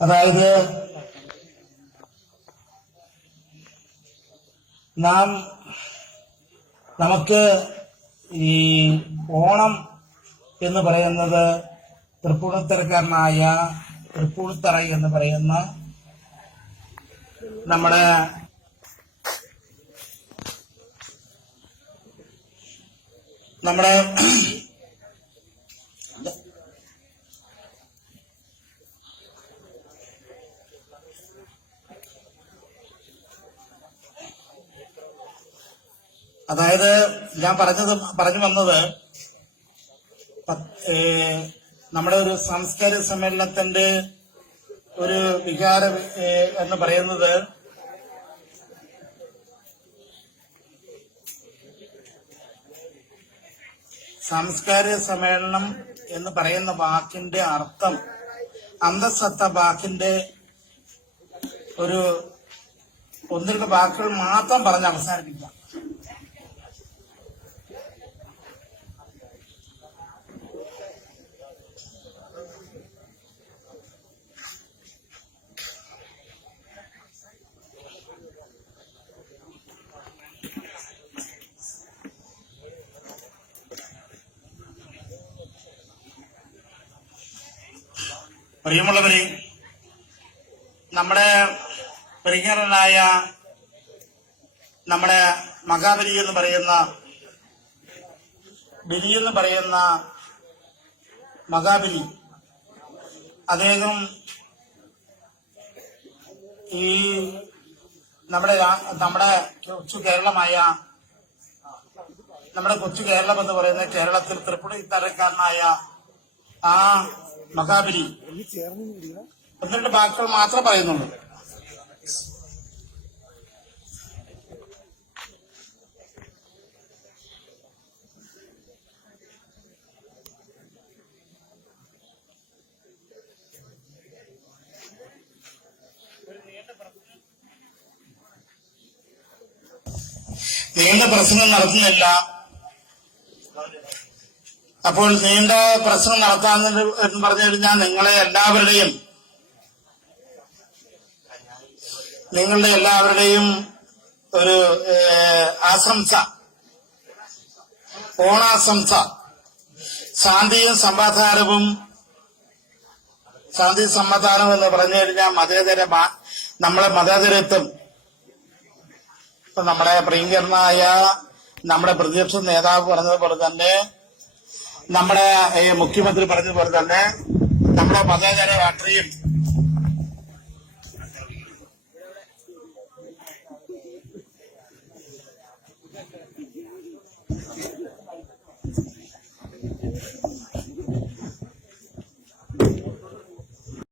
അതായത് നമുക്ക് ഈ ഓണം എന്ന് പറയുന്നത് തൃപ്പൂണിത്തറക്കാരനായ തൃപ്പൂണിത്തറ എന്ന് പറയുന്ന നമ്മുടെ അതായത് ഞാൻ പറഞ്ഞു വന്നത് നമ്മുടെ ഒരു സാംസ്കാരിക സമ്മേളനത്തിന്റെ ഒരു വികാരം എന്ന് പറയുന്നത് സാംസ്കാരിക സമ്മേളനം എന്ന് പറയുന്ന വാക്കിന്റെ അർത്ഥം അന്തസത്ത വാക്കിന്റെ ഒരു ഒന്നിരുടെ വാക്കുകൾ മാത്രം പറഞ്ഞ് അവസാനിപ്പിക്കാം. പ്രിയമുള്ളവരെ, നമ്മുടെ പ്രിയങ്കരനായ നമ്മുടെ മഹാബലി എന്ന് പറയുന്ന മഹാബലി അദ്ദേഹം ഈ നമ്മുടെ കൊച്ചു കേരളമായ നമ്മുടെ കൊച്ചു കേരളം എന്ന് പറയുന്ന കേരളത്തിൽ തൃപ്പൂണിത്തറക്കാരനായ ആ മഹാബലി ഒന്നിന്റെ വാക്കുകൾ മാത്രം പറയുന്നുള്ളൂ. നീണ്ട പ്രസംഗം നടത്തുന്നില്ല. അപ്പോൾ നീണ്ട പ്രശ്നം നടത്താമെന്ന് എന്ന് പറഞ്ഞു കഴിഞ്ഞാൽ നിങ്ങളുടെ എല്ലാവരുടെയും ഒരു ആശംസ, ഓണാശംസ, ശാന്തിയും സമാധാനവും എന്ന് പറഞ്ഞു കഴിഞ്ഞാൽ നമ്മളെ മതേതരത്വം. ഇപ്പൊ നമ്മുടെ പ്രിയങ്കരനായ നമ്മുടെ പ്രതിപക്ഷ നേതാവ് പറഞ്ഞതുപോലെ തന്നെ, നമ്മുടെ മുഖ്യമന്ത്രി പറഞ്ഞതുപോലെ തന്നെ നമ്മുടെ മതേതര രാഷ്ട്രീയം